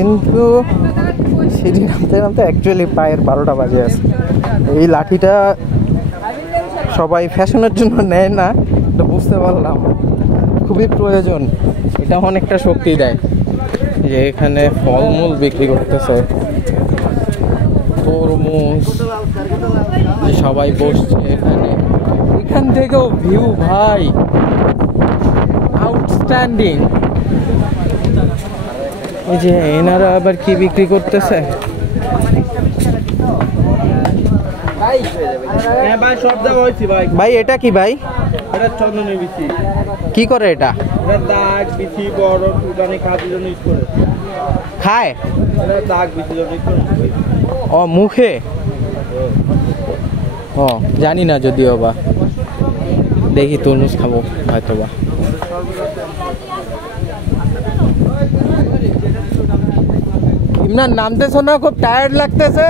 কিন্তু সিঁড়ি নামতে নামতে অ্যাকচুয়ালি পায়ের 12টা বাজে আছে। এই লাঠিটা সবাই ফ্যাশনের জন্য নেয় না, এটা বুঝতে পারলাম, খুবই প্রয়োজন। এটা অনেকটা শক্তি দেয়। যে এখানে ফলমূল বিক্রি করতেছে, তরমুজ, সবাই বসছে এখানে। এখান থেকেও ভিউ ভাই আউটস্ট্যান্ডিং। এই যে এনারা আবার কি বিক্রি করতেছে? ভাই এটা কি ভাই? কি করে এটা? খায়? ও মুখে? ও জানি না যদিও বা, দেখি তরমুজ খাবো হয়তো বা। ইমরান নামতেছো না? খুব টায়ার্ড লাগতেছে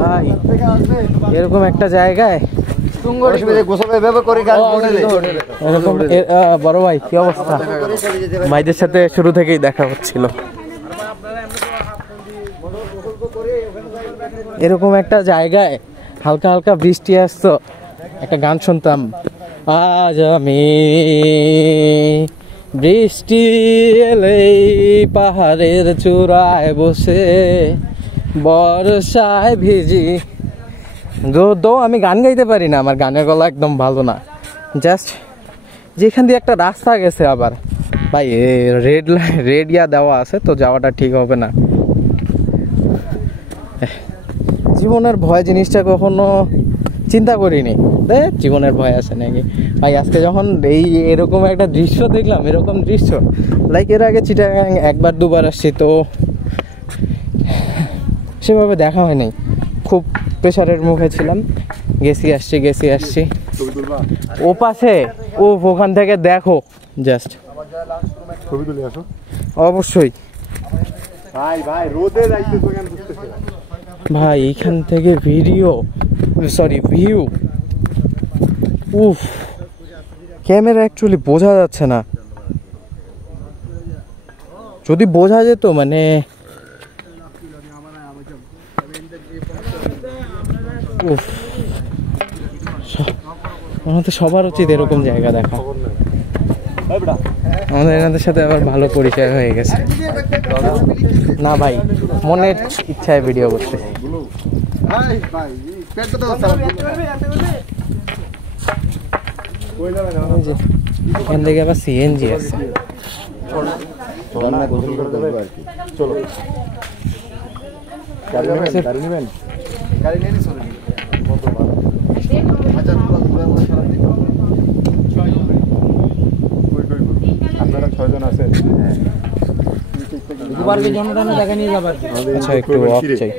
ভাই। এরকম একটা জায়গায় বড় ভাই কি অবস্থা? ভাইদের সাথে শুরু থেকেই দেখা হচ্ছিল। এরকম একটা জায়গায় হালকা হালকা বৃষ্টি আসতো, একটা গান শুনতাম, আজ আমি বৃষ্টি এলেই পাহাড়ের চূড়ায় বসে বর্ষায় ভিজি। তো আমি গান গাইতে পারি না, আমার গানের গলা একদম ভালো না। জাস্ট যেখান দিয়ে একটা রাস্তা গেছে আবার ভাই রেড ইয়া দেওয়া আছে, তো যাওয়াটা ঠিক হবে না। জীবনের ভয় জিনিসটা কখনো চিন্তা করিনি, জীবনের ভয় আছে নাকি ভাই। আজকে যখন এরকম একটা দৃশ্য দেখলাম, এরকম দৃশ্য লাইক এর আগে চিটাগাং একবার দুবার আসছি, তো সেভাবে দেখা হয়নি। খুব প্রেশারের মুখে ছিলাম, গেছি আসছি। ও পাশে ওখান থেকে দেখো জাস্ট ছবি তুলে আসো অবশ্যই। ভাই এখান থেকে ভিউ উফ, ক্যামেরা অ্যাকচুয়ালি বোঝা যাচ্ছে না। যদি বোঝা যেত মানে উফ, আমাদের সবার উচিত এরকম জায়গা দেখা। আমাদের এনাদের সাথে আবার ভালো পরিচয় হয়ে গেছে। না ভাই, মনের ইচ্ছায় ভিডিও করতেছি। এখান থেকে আবার সিএনজি আছে। আপনারা 6 জন আছেন। আচ্ছা একটু অফ চাই।